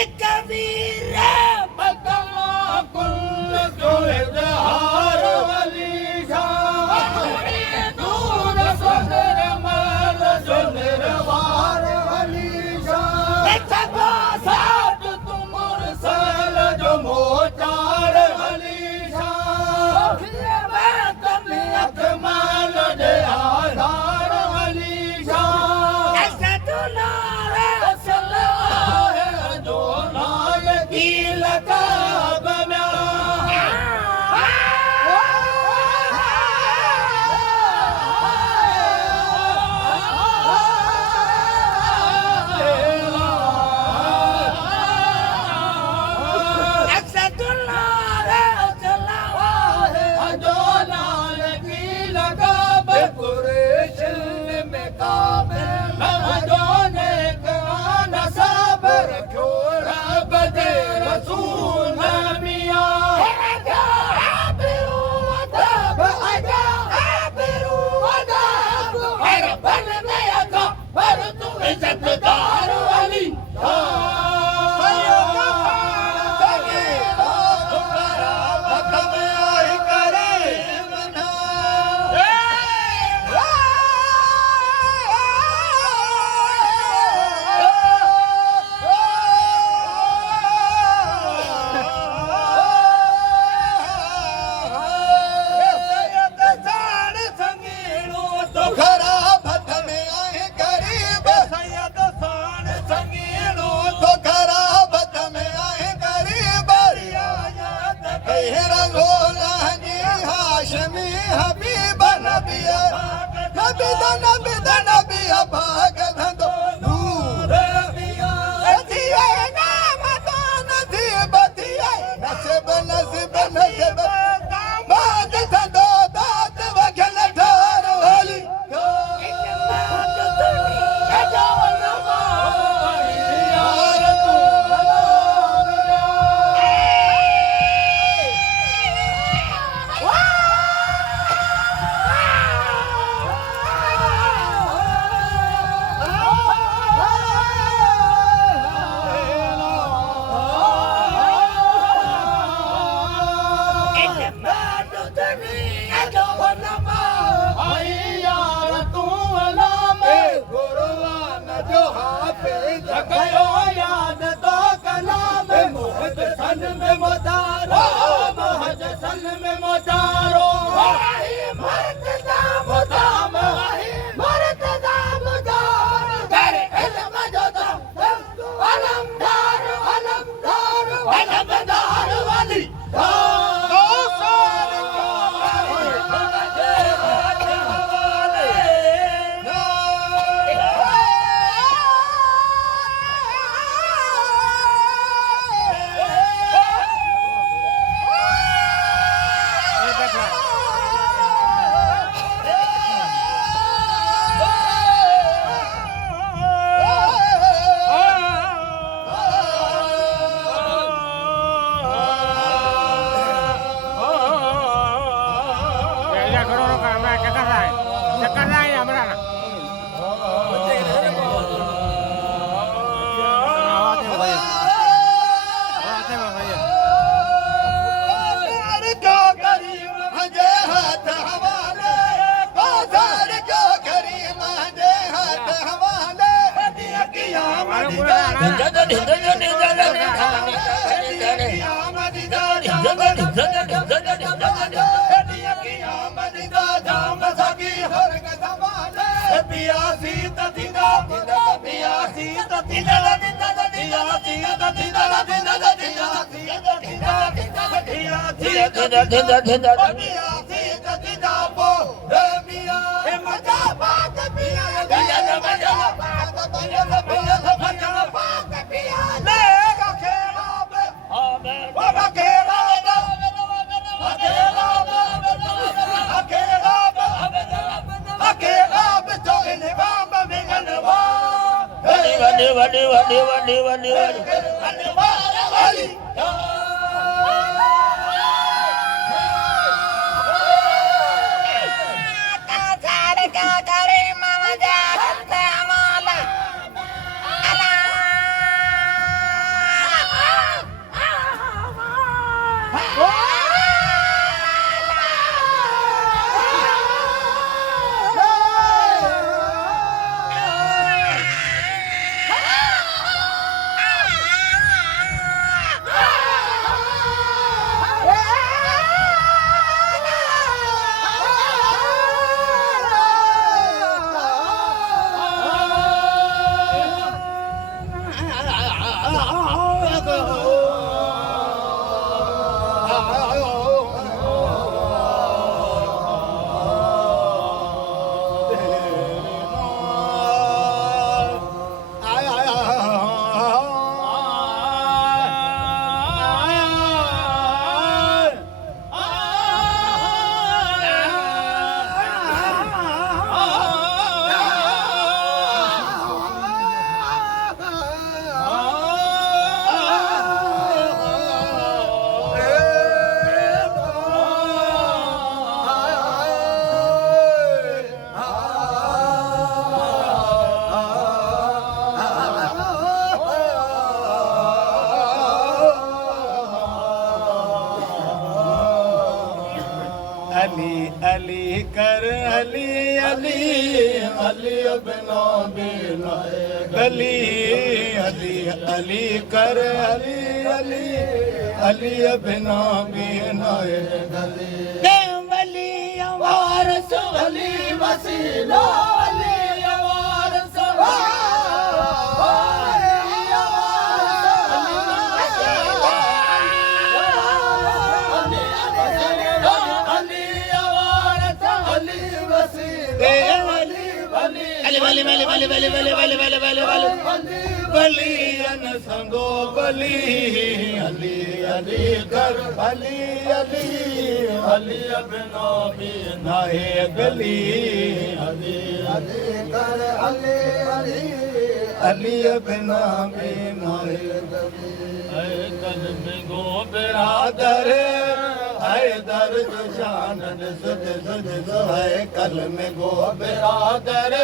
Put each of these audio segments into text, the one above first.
कबीर बदमा कुल जो इजहार वली शाह दूर सुंदर मल जो निर्वार वली शाह सगा साथ तुमर सल जो मोचार वली शाह मैं कमी अकमाल दे आधार वली शाह ऐसा तो नारे अली अली कर अली अली अली बिना बिना गली अली अली कर अली अली अली बिना बिना गली देवली वारस अली वसीला अली वारस बली बली बली बली बली बली बली बली बली बली अन संगो बली अली अली कर अली अली अली बिना बिना है गली अली अली कर अली अली अली बिना बिना है गली कल में गो बिरादर है दर्द शान सुध सुध है कल में गो बिरादर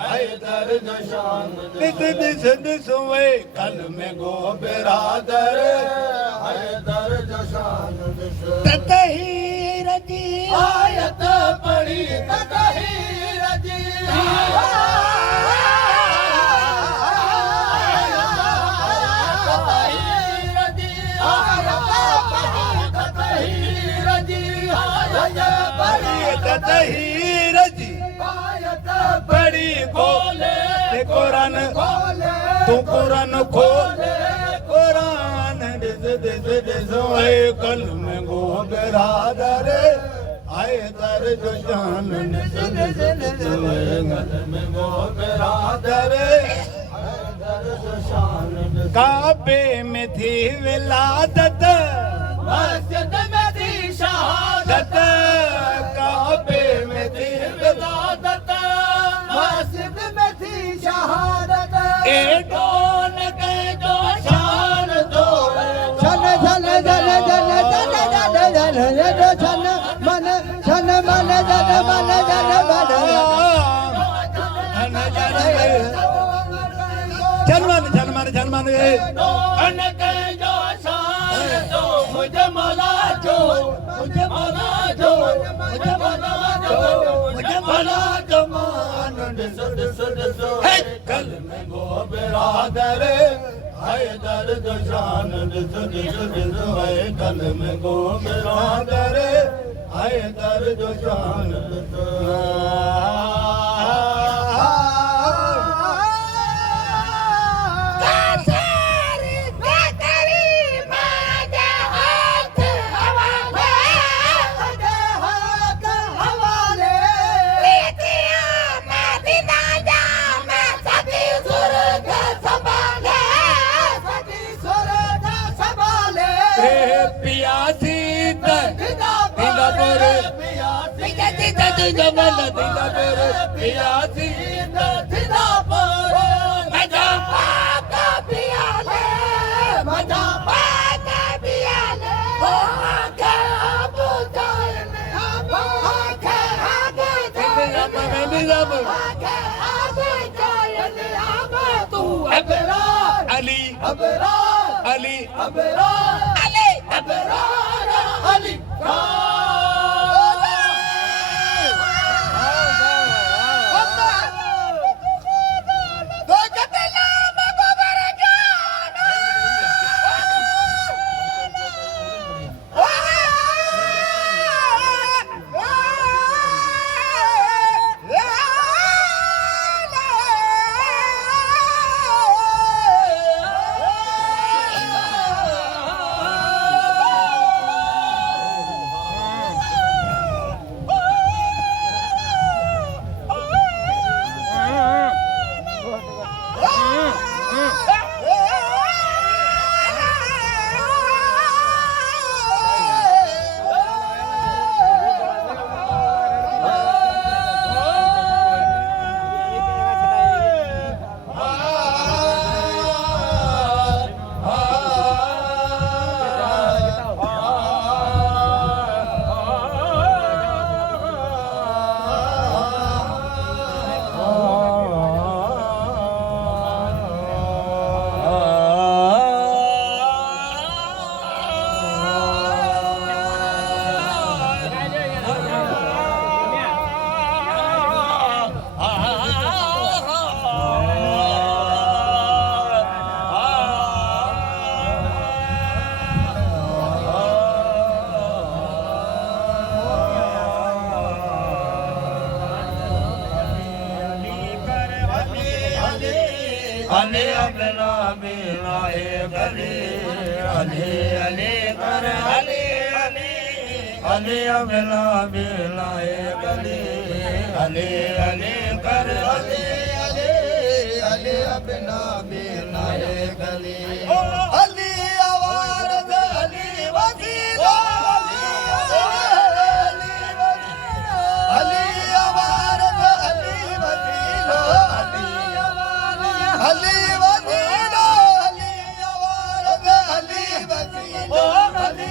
है दर्द शान दिस दिस हुए कल में गो बिरादर है दर्द शान ततहीर जी आयत पढ़ी ततहीर जी ततहीर जी बड़ी बोले कुरान तू कुरान खोले कुरान दिस दिस दिस है कल में गो बिरादर आए दर्द शान दिस दिस दिस है कल में गो बिरादर दर्द शान काबे में थी विलादत मस्जिद में थी शहादत काबे में थी विलादत मस्जिद में थी शहादत ए डोन के जो शान दो छन छन जन जन जन जन जन जन छन मन जन मन जन जनमन जनमन जनमन अन के जो शान दो मुझे मला जो मुझे मला जो मुझे मला जो मुझे मला जो मान है कल में गो बिरादर है दर्द शान है कल में गो बिरादर है दर्द शान जमल दिला पर पियासी दिला पर मजा पाका पियाले मजा पाका पियाले आके अब जाने अब आके अब जाने आके अब जाने अब तू अबरार अली अबरार अली अबरार अली अबरार अली मिलाए गली अली अली कर अली अली अली मिला मिलाए गली अली अली कर अली अली अली बिना मिलाए गली अली आवाज़ अली वसीला अली आवाज़ अली वसीला अली वसीला अली आवाज़ अली वसीला अली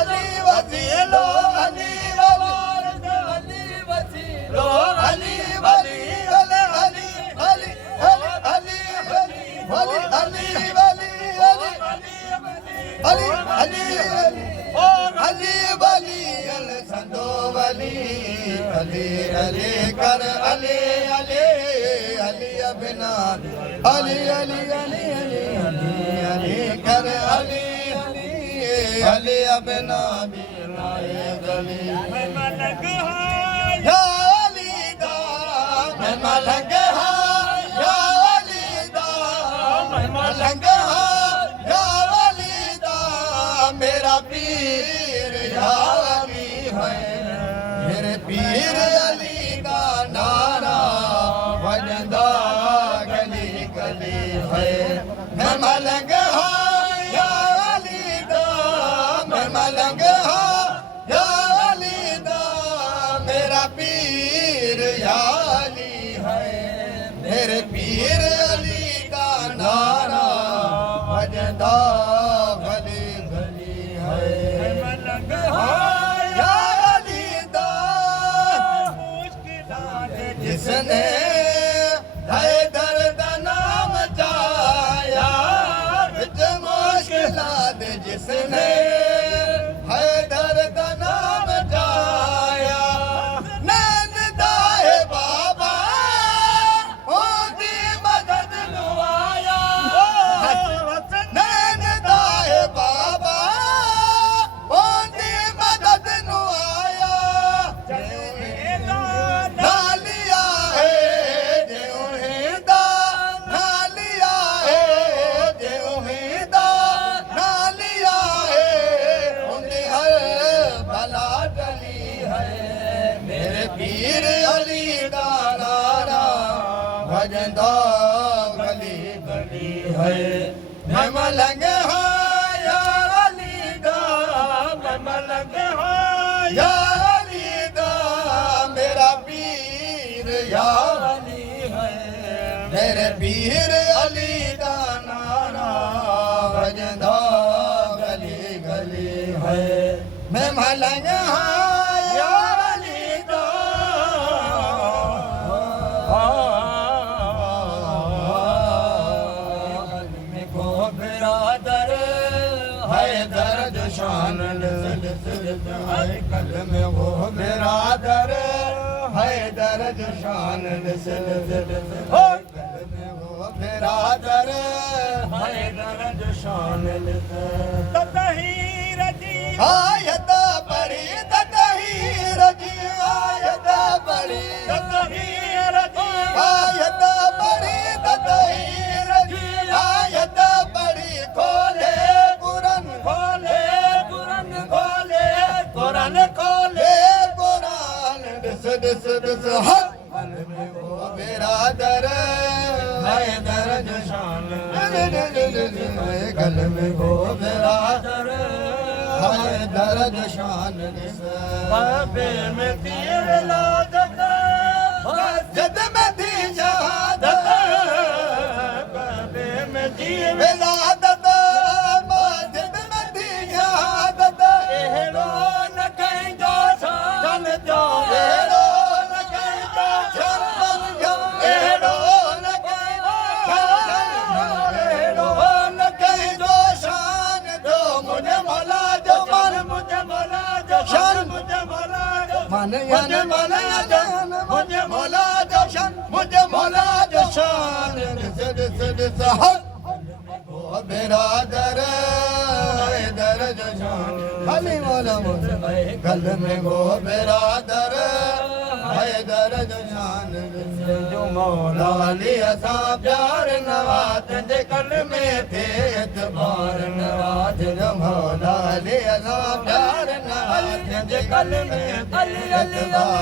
अली वसीला अली आवाज़ अली वसीला अली वली अली अली अली अली वली अली वली अली अली अली वली अल संदो वली अली अली कर अली अली अली बिना अली अली अली अली अली कर अली अली अली बिना मिलाए गली मैं मलंग हां या अली दा मैं मलंग हां या अली दा मैं मलंग हां या अली दा मेरा पीर या अली है मेरे पीर अली का नारा वजदा गली गली है मैं मलंग हां या अली दा मैं मलंग हां या अली दा मेरा पीर या अली है मेरे पीर अली का नारा वजदा गली गली है मैं मलंग हां या अली दा जिसने हैदर दा नाम जाया विच मुश्किलात जिसने हैदर दा नाम जाया नैन दाए बाबा ओदी मदद नु आया नैन दाए बाबा ओदी मदद नु आया नालिया है देवहिंदा नालिया है देवहिंदा नालिया है उनकी हर भला गली है मेरे पीर अली का नारा भजंदा गली गली है मैं मलंग हां या अली दा मैं मलंग हां या अली दा मेरा पीर या अली है मेरे पीर अली का नारा भजंदा गली गली है मैं मलंग हां या अली दा में को बिरादर है दर्द शान कल में वो बिरादर है दर्द शान कल में वो बिरादर है दर्द शान ततहीर जी आयत पढ़ी ततहीर जी आयत पढ़ी ततहीर जी आयत पढ़ी ततहीर जी आयत पढ़ी खोले कुरान खोले कुरान खोले कुरान खोले कुरान दिस दिस दिस हक मन में वो बिरादर है दर्द शान गल में वो बिरादर है दर्द शान बाबे में तीर लादत मस्जिद में थी शहादत बाबे में तीर लादत मस्जिद में थी शहादत एहरो न कहीं जो चल जो एहरो न कहीं जो चल जो एहरो न कहीं एहरो न कहीं जो शान दो मुझे मौला जो मन मुझे मौला जो शान मुझे मौला जो मन मुझे मौला जो मुझे मौला जो शान मुझे मौला जो शान दिस हक वो बिरादर दर जो शान अली मौला मुझे गल में वो बिरादर है गरज शान जो मौला ली असा प्यार नवाज जे कल में थे एतबार नवाज जो मौला ली असा प्यार नवाज जे कल में थे एतबार